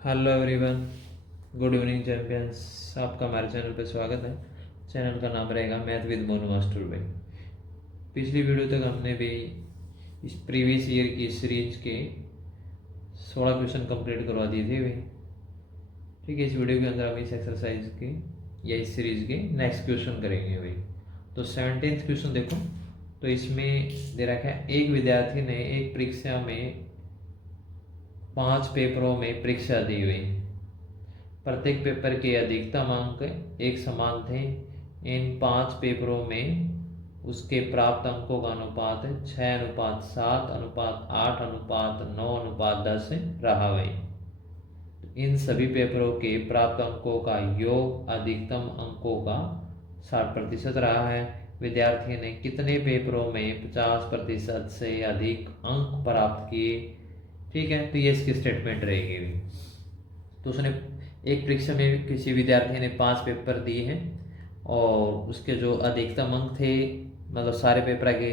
Hello everyone, good evening champions. आपका हमारे channel पे स्वागत है। चैनल का नाम रहेगा मैथ विद मोनू मास्टर भाई। पिछली वीडियो तक हमने भी इस प्रीवियस ईयर की सीरीज के 16 क्वेश्चन कंप्लीट करवा दिए थे भाई। ठीक है, इस वीडियो के अंदर हम इस एक्सरसाइज के या इस सीरीज के नेक्स्ट क्वेश्चन करेंगे भाई। तो 17th क्वेश्चन देखो। तो इसमें दे रखा है, एक विद्यार्थी ने एक परीक्षा में 5 पेपरों में परीक्षा दी हुई। प्रत्येक पेपर के अधिकतम अंक एक समान थे। इन 5 पेपरों में उसके प्राप्त अंकों का अनुपात 6:7:8:9:10 रहा भाई। इन सभी पेपरों के प्राप्त अंकों का योग अधिकतम अंकों का 60% रहा है। विद्यार्थी ने कितने पेपरों में 50% से अधिक अंक प्राप्त किए। ठीक है, तो ये इसकी स्टेटमेंट रहेगी। तो उसने एक परीक्षा में किसी विद्यार्थी ने 5 पेपर दिए हैं और उसके जो अधिकतम अंक थे, मतलब सारे पेपर के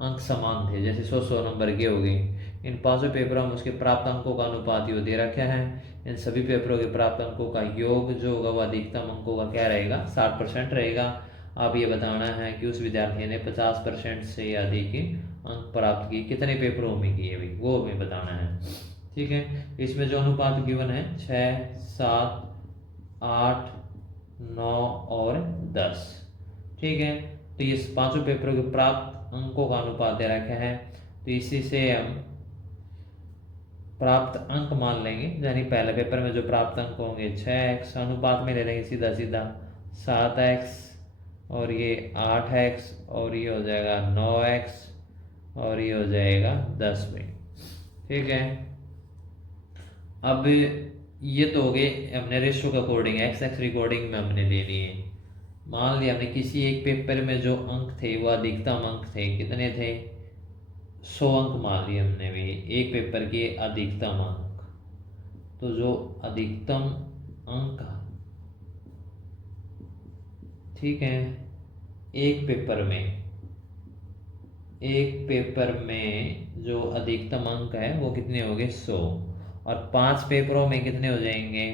अंक समान थे, जैसे 100 नंबर के हो गए। इन 5 पेपरों में उसके प्राप्त अंकों का अनुपात यो दे रखा है। इन सभी पेपरों के प्राप्त अंकों का योग जो होगा वो अधिकतम अंकों का क्या रहेगा, 60% रहेगा। अब ये बताना है कि उस विद्यार्थी ने 50% से अधिक अंक प्राप्त किए कितने पेपरों में किए भाई, वो हमें बताना है। ठीक है, इसमें जो अनुपात गिवन है 6, 7, 8, 9 और 10। ठीक है, तो ये 5 पेपरों के प्राप्त अंकों का अनुपात दे रखा है। तो इसी से हम प्राप्त अंक मान लेंगे, यानी पहले पेपर में जो प्राप्त अंक होंगे 6x, अनुपात में ले लेंगे सीधा सीधा 7x, और ये 8x, और ये हो जाएगा 9x, और ये हो जाएगा 10 में। ठीक है, अब ये तो हो गए हमने रेशो के अकॉर्डिंग, एक्स एक्स रिकॉर्डिंग में हमने ले लिए। मान लिया हमने किसी एक पेपर में जो अंक थे वो अधिकतम अंक थे, कितने थे, 100 अंक मान लिए हमने भी, एक पेपर के अधिकतम अंक। तो जो अधिकतम अंक, ठीक है, एक पेपर में जो अधिकतम अंक है वो कितने हो गए, 100। और 5 पेपरों में कितने हो जाएंगे,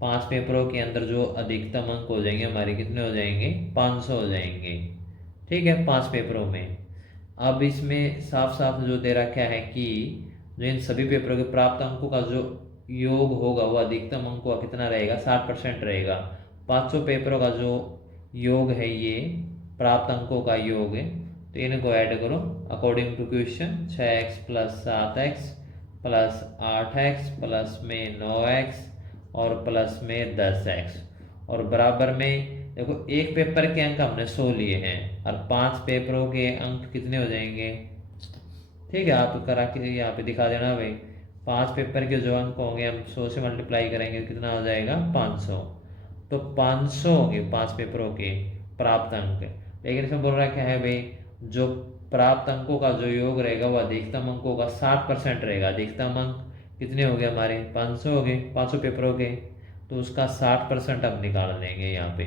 5 पेपरों के अंदर जो अधिकतम अंक हो जाएंगे हमारे, कितने हो जाएंगे, 500 हो जाएंगे। ठीक है, 5 पेपरों में। अब इसमें साफ साफ जो दे रखा है कि जो इन सभी पेपरों के प्राप्त अंकों का जो योग होगा वो अधिकतम अंकों का कितना रहेगा, 60% रहेगा। 500 पेपरों का जो योग है ये प्राप्त अंकों का योग है, तो इनको ऐड करो according to question. 6x + 7x + 8x plus में 9x और प्लस में 10x, और बराबर में देखो एक पेपर के अंक हमने 100 लिए हैं और 5 पेपरों के अंक कितने हो जाएंगे। ठीक है, आप करा के यहाँ पे दिखा देना भाई। 5 पेपर के जो अंक होंगे हम 100 से मल्टीप्लाई करेंगे, कितना हो जाएगा, 500। तो 500 होंगे 5 पेपरों के प्राप्त अंक। लेकिन इसमें बोल रहा क्या है भाई, जो प्राप्त अंकों का जो योग रहेगा वो अधिकतम अंकों का 60% रहेगा। अधिकतम अंक कितने हो गए हमारे, 500 हो गए 500 पेपरों के, तो उसका 60% हम निकाल लेंगे। यहाँ पे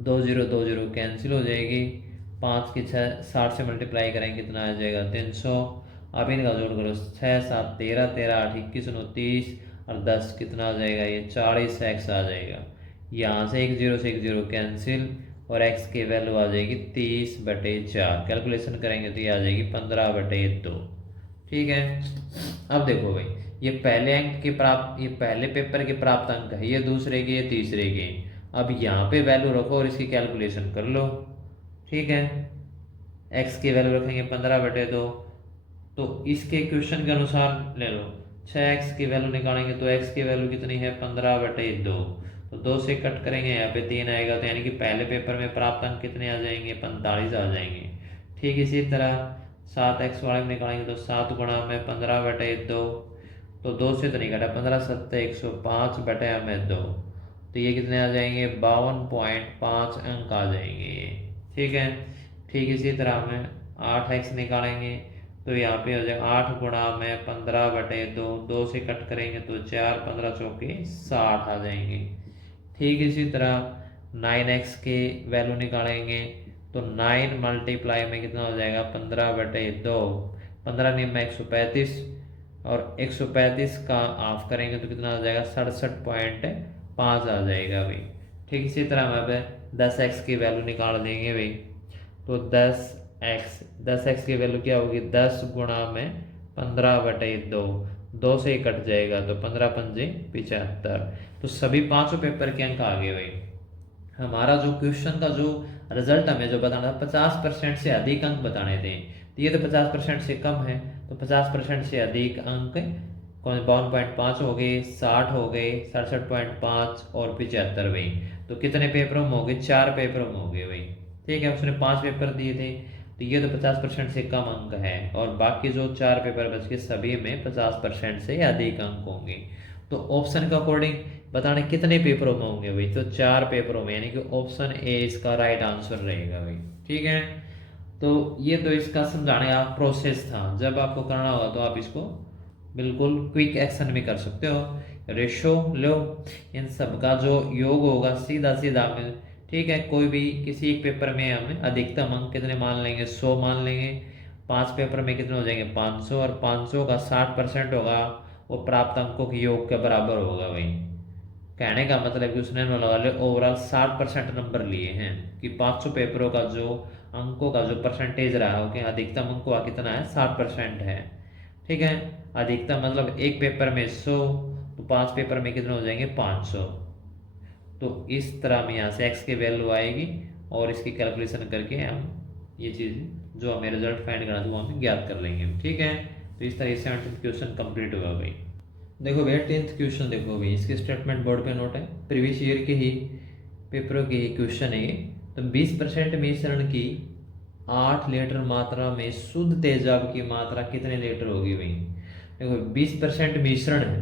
2 0 2 0 कैंसिल हो जाएगी। 5 की 6 60 से मल्टीप्लाई करेंगे, कितना आ जाएगा, 300। अब इनका जोड़ करो, 6 7 13 13 8 21 29 और 10 कितना आ जाएगा, ये 40x आ जाएगा। यहाँ से 1 0 से 1 0 कैंसिल, और x की वैल्यू आ जाएगी 30/4। कैलकुलेशन करेंगे तो ये आ जाएगी 15/2। ठीक है, अब देखो भाई, ये पहले पेपर के प्राप्त अंक है, ये दूसरे के, ये तीसरे के। अब यहाँ पे वैल्यू रखो और इसकी कैलकुलेशन कर लो। ठीक है, x की वैल्यू रखेंगे 15/2, तो इसके क्वेश्चन के अनुसार ले लो। 6x की वैल्यू निकालेंगे तो x की वैल्यू कितनी है, 15/2। तो 2 से कट करेंगे, यहाँ पे 3 आएगा, तो यानी कि पहले पेपर में प्राप्त अंक कितने आ जाएंगे, 45 आ जाएंगे। ठीक इसी तरह 7x वाले में निकालेंगे तो 7 गुणा में 15/2, तो 2 से तो नहीं घटा, 15 7 105/2, तो ये कितने आ जाएंगे, 52.5 अंक आ जाएंगे ये। ठीक है, ठीक इसी तरह हमें 8x निकालेंगे तो यहाँ पे हो जाएगा 8 गुणा में 15/2, 2 से कट करेंगे तो 4 15 चौके 60 आ जाएंगे। ठीक इसी तरह 9x के वैल्यू निकालेंगे तो 9 मल्टीप्लाई में कितना हो जाएगा, 15/2, 15 9 में 135 और 135 का हाफ करेंगे तो कितना आ जाएगा 67.5 आ जाएगा भाई। ठीक इसी तरह हम अब 10x की वैल्यू निकाल देंगे भाई। तो 10x की वैल्यू क्या होगी 10 गुणा में 15/2, 2 से ही कट जाएगा तो 15×5 = 75। तो सभी पांचों पेपर के अंक आ गए भाई। हमारा जो क्वेश्चन का जो रिजल्ट हमें जो बताना था 50% से अधिक अंक बताने थे, तो ये तो 50% से कम है, तो 50% से अधिक अंक 52.5 हो गए, 60 हो गए, 67.5 और 75 भाई। तो कितने पेपरों में हो गए 4 पेपरों में हो गए भाई। ठीक है, उसने 5 पेपर दिए थे, तो ये तो 50% से कम अंक है, और बाकी जो 4 पेपर बच के सभी में 50% से अधिक अंक होंगे। तो ऑप्शन के अकॉर्डिंग बताने कितने पेपरों में होंगे भाई, तो 4 पेपरों में, यानी कि ऑप्शन ए इसका राइट आंसर रहेगा भाई। ठीक है, तो ये तो इसका समझाने का प्रोसेस था। जब आपको करना होगा तो आप इसको बिल्कुल क्विक एक्शन में कर सकते हो। रेशो लो, इन सब का जो योग होगा सीधा सीधा में, ठीक है, कोई भी किसी एक पेपर में हम अधिकतम अंक कितने मान लेंगे 100 मान लेंगे, 5 पेपर में कितने हो जाएंगे 500, और 500 का 60% होगा वो प्राप्त अंकों के योग के बराबर होगा भाई। कहने का मतलब कि उसने लगा ले ओवरऑल 60% नंबर लिए हैं, कि 500 पेपरों का जो अंकों का जो परसेंटेज रहा है, अधिकतम अंकों का कितना है 60% है। ठीक है, अधिकतम मतलब एक पेपर में 100, तो 5 पेपर में कितने हो जाएंगे 500। तो इस तरह में यहाँ से x की वैल्यू आएगी, और इसकी कैलकुलेशन करके हम ये चीज़ जो हमें रिजल्ट फाइंड करना था वो हम ज्ञात कर लेंगे। ठीक है, तो इस तरह से 17th क्वेश्चन कंप्लीट हुआ भाई। देखो भैया 10th क्वेश्चन देखो भाई, इसके स्टेटमेंट बोर्ड पे नोट है, प्रीवियस ईयर के ही पेपरों के ही क्वेश्चन है ये। तो 20% मिश्रण की 8 लीटर मात्रा में शुद्ध तेजाब की मात्रा कितने लीटर होगी भाई। देखो 20% मिश्रण है,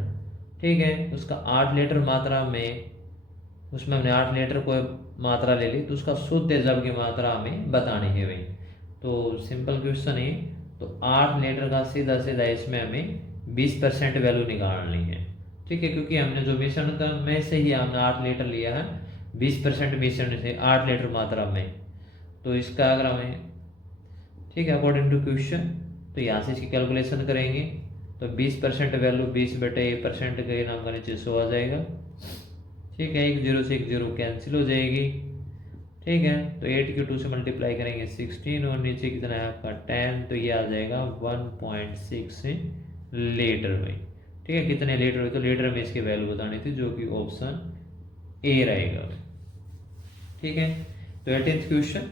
ठीक है, उसका 8 लीटर मात्रा में, उसमें हमने 8 लीटर को मात्रा ले ली, तो उसका शुद्ध तेजाब की मात्रा हमें बतानी है भाई। तो सिंपल क्वेश्चन है। तो 8 लीटर का सीधा सीधा इसमें हमें 20% वैल्यू निकालनी है। ठीक है, क्योंकि हमने जो मिश्रण में से ही हमने 8 लीटर लिया है, 20% मिश्रण से 8 लीटर मात्रा में, तो इसका अगर हमें, ठीक है, अकॉर्डिंग टू क्वेश्चन, तो यहाँ से इसकी कैलकुलेशन करेंगे तो 20% वैल्यू 20/% के नाम का नीचे 100 आ जाएगा। ठीक है, 1 0 से 1 0 कैंसिल हो जाएगी। ठीक है, तो 8 को 2 से मल्टीप्लाई करेंगे 16, और नीचे कितना है आपका 10, तो ये आ जाएगा 1.6 लीटर भाई। ठीक है, कितने लीटर हुए, तो लीटर में इसकी वैल्यू बतानी थी, जो कि ऑप्शन ए रहेगा। ठीक है, तो 18th क्वेश्चन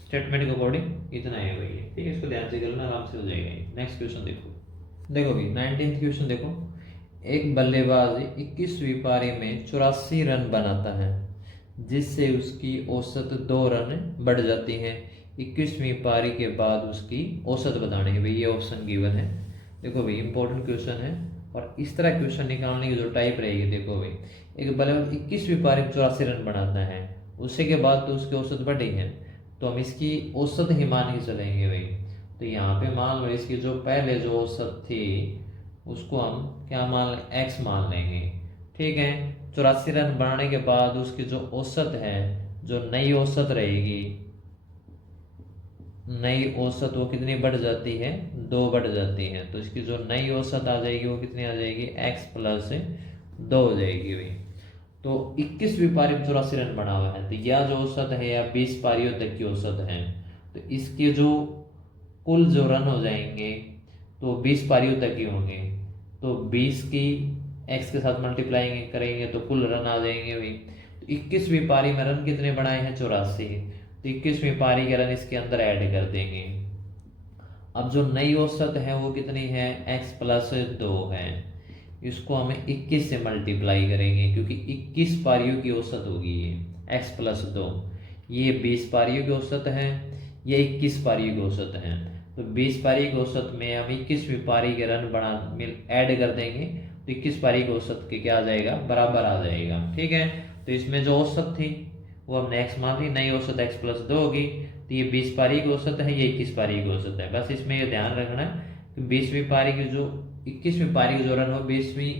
स्टेटमेंट के अकॉर्डिंग इतना है भाई। ठीक है, इसको ध्यान से करना, आराम से हो जाएगा। नेक्स्ट क्वेश्चन देखो भाई 19th क्वेश्चन देखो, एक बल्लेबाज 21वीं पारी में 84 रन बनाता है, जिससे उसकी औसत 2 रन बढ़ जाती है। 21वीं पारी के बाद उसकी औसत बतानी है भाई, ये ऑप्शन गिवन है। देखो भाई इंपॉर्टेंट क्वेश्चन है, और इस तरह क्वेश्चन निकालने की जो टाइप रहेगी, देखो भाई एक बल्लेबाज 21वीं पारी में 84 रन बनाता है, उससे के बाद तो उसकी औसत बढ़ी है, तो हम इसकी औसत ही मान के चलेंगे भाई। तो यहाँ पे मान लो इसकी जो पहले जो औसत थी उसको हम क्या मान लें, एक्स मान लेंगे। ठीक है, 84 रन बनाने के बाद उसकी जो औसत है, जो नई औसत रहेगी, नई औसत वो कितनी बढ़ जाती है 2 बढ़ जाती है, तो इसकी जो नई औसत आ जाएगी वो कितनी आ जाएगी x+2 हो जाएगी भाई। तो 21वीं पारी में 84 रन बना हुआ है, तो यह जो औसत है या 20 पारियों तक की औसत है, तो इसके जो कुल जो रन हो जाएंगे तो 20 पारियों तक ही होंगे, तो 20 की x के साथ मल्टीप्लाई करेंगे तो कुल रन आ जाएंगे भाई। तो 21वीं पारी में रन कितने बनाए हैं 84, तो 21वीं पारी के रन इसके अंदर ऐड कर देंगे। अब जो नई औसत है वो कितनी है x+2 है, इसको हमें 21 से मल्टीप्लाई करेंगे, क्योंकि 21 पारियों की औसत होगी ये x+2। ये 20 पारियों की औसत है, ये 21 पारियों की औसत है, तो 20 पारी की औसत में हम 21वीं पारी के रन बना ऐड कर देंगे, तो 21 पारी की औसत के क्या आ जाएगा बराबर आ जाएगा। ठीक है, तो इसमें जो औसत थी वो हमने x मान ली, नई औसत x+2 होगी, तो ये 20 पारी की औसत है, ये 21 पारी की औसत है। बस इसमें ये ध्यान रखना है कि 20वीं पारी की जो 21वीं पारी की जो रन हो 20वीं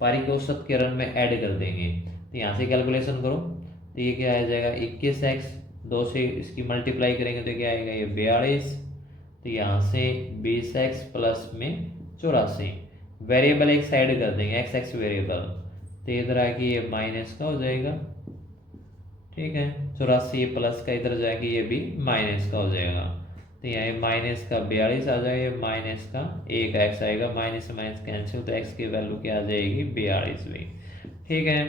पारी के औसत के रन में ऐड कर देंगे। तो यहाँ से कैलकुलेशन करो, तो ये क्या आ जाएगा 21x, 2 से इसकी मल्टीप्लाई करेंगे तो क्या आएगा ये 42, तो यहाँ से 20x प्लस में 84, वेरिएबल एक साइड कर देंगे, एक्स एक्स वेरिएबल, तो इधर आके ये माइनस का हो जाएगा, ठीक है। 84 ये प्लस का इधर जाएगा, ये भी माइनस का हो जाएगा, तो यहाँ माइनस का 42 आ जाएगा, माइनस का एक एक्स आएगा, माइनस से माइनस कैंसिल, तो एक्स की वैल्यू क्या आ जाएगी 42 भी, ठीक है।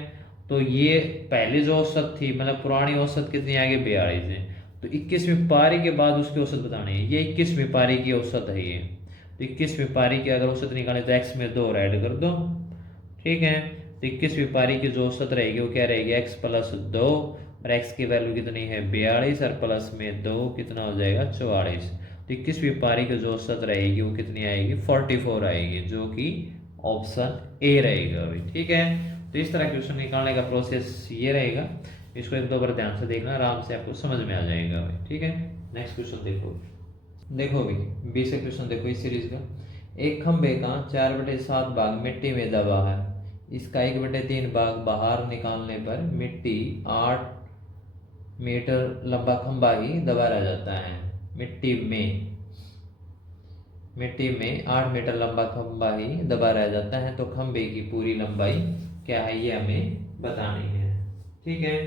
तो ये पहले जो औसत थी, मतलब पुरानी औसत कितनी आ गई 42 है, तो 21वीं पारी के बाद उसकी औसत बतानी है, ये 21वीं पारी की औसत है ये, तो 21वीं पारी की अगर औसत निकाले तो एक्स में 2 और ऐड कर दो, ठीक है। तो 21वीं पारी की जो औसत रहेगी वो क्या रहेगी, एक्स प्लस 2, और एक्स की वैल्यू कितनी है 42, और प्लस में 2 कितना हो जाएगा 44, तो 21वीं पारी की जो औसत रहेगी वो कितनी आएगी 44 आएगी, जो कि ऑप्शन ए रहेगा भाई, ठीक है। तो इस तरह क्वेश्चन निकालने का प्रोसेस ये रहेगा, इसको एक दो बार ध्यान से देखना, आराम से आपको समझ में आ जाएगा भाई, ठीक है। नेक्स्ट क्वेश्चन देखो भाई 20 क्वेश्चन देखो इस सीरीज का। एक खंबे का 4/7 भाग मिट्टी में दबा है, इसका 1/3 भाग बाहर निकालने पर मिट्टी 8 मीटर लंबा खंबा ही दबा रह जाता है। मिट्टी में 8 मीटर लंबा खंबा ही दबा रह जाता है, तो खंबे की पूरी लंबाई क्या है ये हमें बतानी है, ठीक है।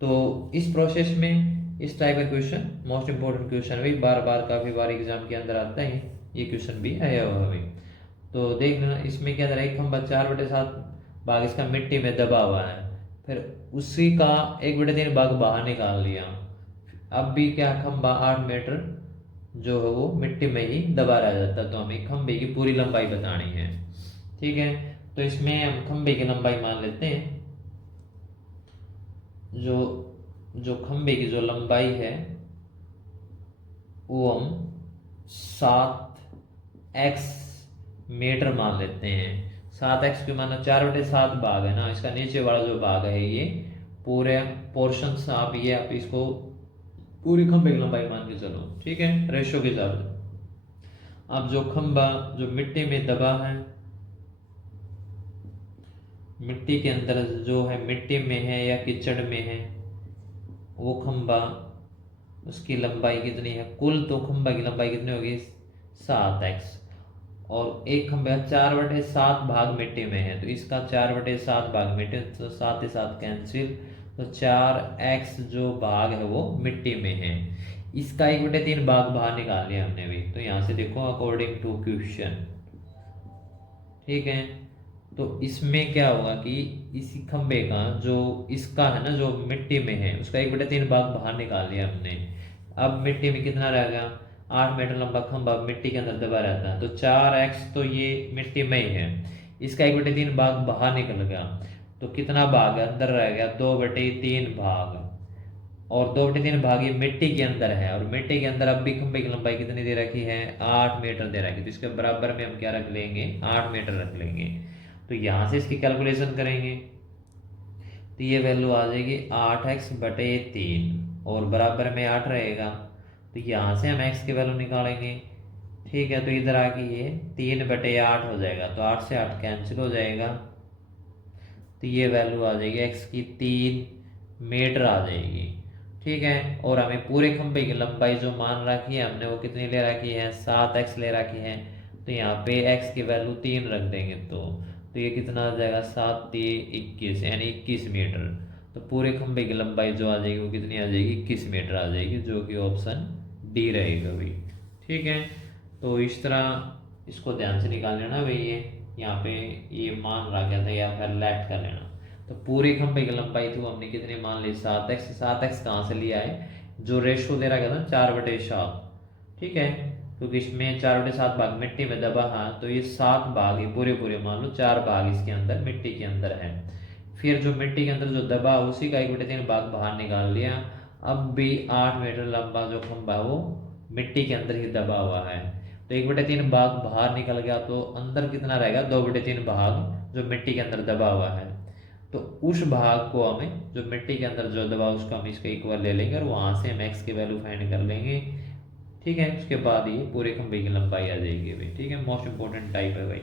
तो इस प्रोसेस में इस टाइप का क्वेश्चन मोस्ट इंपोर्टेंट क्वेश्चन भी बार बार काफ़ी बार एग्जाम के अंदर आता है, ये क्वेश्चन भी आया हुआ है। तो देख लेना इसमें क्या था, एक खंबा 4/7 भाग इसका मिट्टी में दबा हुआ है, फिर उसी का 1/3 भाग बाहर निकाल लिया, अब भी क्या खंबा 8 मीटर जो है वो मिट्टी में ही दबा रह जाता है, तो हमें खंबे की पूरी लंबाई बतानी है, ठीक है। तो इसमें हम खंबे की लंबाई मान लेते हैं, जो जो खंबे की जो लंबाई है वो हम 7x मीटर मान लेते हैं। 7x क्यों माना, 4/7 भाग है ना, इसका नीचे वाला जो भाग है ये पूरे पोर्शन आप ये आप इसको पूरी खंबे की लंबाई मान के चलो, ठीक है, रेशो के हिसाब से। अब जो खंबा जो मिट्टी में दबा है, मिट्टी के अंदर जो है मिट्टी में है या कीचड़ में है, वो खंबा उसकी लंबाई कितनी है, कुल तो खंबा की लंबाई कितनी होगी 7x, और एक खंबे का 4/7 भाग मिट्टी में है, तो इसका 4/7 भाग मिट्टी, तो 7 के साथ कैंसिल, तो 4x जो भाग है वो मिट्टी में है, इसका 1/3 भाग बाहर निकाल लिया हमने भी, तो यहाँ से देखो अकॉर्डिंग टू क्वेश्चन, ठीक है। तो इसमें क्या होगा कि इसी खंबे का जो इसका है ना जो मिट्टी में है उसका 1/3 भाग बाहर निकाल लिया हमने, अब मिट्टी में कितना रह गया 8 मीटर लंबा खंबा मिट्टी के अंदर दबा रहता है, तो 4x तो ये मिट्टी में ही है, इसका 1/3 भाग बाहर निकल गया, तो कितना भाग है अंदर रह गया 2/3 भाग, और 2/3 भाग ये मिट्टी के अंदर है, और मिट्टी के अंदर अब भी खंबे की लंबाई कितनी दे रखी है 8 मीटर दे रखी है, तो इसके बराबर में हम क्या रख लेंगे 8 मीटर रख लेंगे, तो यहाँ से इसकी कैलकुलेशन करेंगे तो ये वैल्यू आ जाएगी 8x/3 और बराबर में 8 रहेगा, तो यहाँ से हम x की वैल्यू निकालेंगे, ठीक है। तो इधर आके ये 3/8 हो जाएगा, तो 8 से 8 कैंसिल हो जाएगा, तो ये वैल्यू आ जाएगी x की 3 मीटर आ जाएगी, ठीक है। और हमें पूरे खंभे की लंबाई जो मान रखी है हमने वो कितनी ले रखी है 7x ले रखी है, तो यहाँ पे x की वैल्यू 3 रख देंगे, तो ये कितना आ जाएगा 7 3 21 यानी 21 मीटर, तो पूरे खंभे की लंबाई जो आ जाएगी वो कितनी आ जाएगी 21 मीटर आ जाएगी, जो कि ऑप्शन डी रहेगा भाई, ठीक है। तो इस तरह इसको ध्यान से निकाल लेना भाई, ये यहाँ पे ये मान रहा क्या था या फिर लेट कर लेना, तो पूरे खंभे की लंबाई थी वो हमने कितनी मान ली 7x, 7x कहाँ से लिया है जो रेशो दे रखा था 4/7, ठीक है, क्योंकि इसमें 4/7 भाग मिट्टी में दबा है, तो ये 7 भाग ही पूरे पूरे मान लो 4 भाग इसके अंदर मिट्टी के अंदर है, फिर जो मिट्टी के अंदर जो दबा उसी का 1/3 भाग बाहर निकाल लिया, अब भी 8 मीटर लंबा जो खंभा वो मिट्टी के अंदर ही दबा हुआ है, तो 1/3 भाग बाहर निकल गया, तो अंदर कितना रहेगा 2/3 भाग जो मिट्टी के अंदर दबा हुआ है, तो उस भाग को हमें जो मिट्टी के अंदर जो दबा उसको हम इसके इक्वल ले लेंगे और वहाँ से हम x की वैल्यू फाइंड कर लेंगे, ठीक है। उसके बाद ये पूरे खंभे की लंबाई आ जाएगी भाई, ठीक है, मोस्ट इंपॉर्टेंट टाइप है भाई,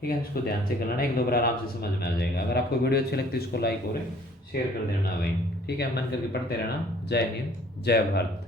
ठीक है। इसको ध्यान से कर लेना, एक दो बार आराम से समझ में आ जाएगा। अगर आपको वीडियो अच्छी लगती है इसको लाइक और शेयर कर देना भाई, ठीक है। मन करके पढ़ते रहना। जय हिंद, जय भारत।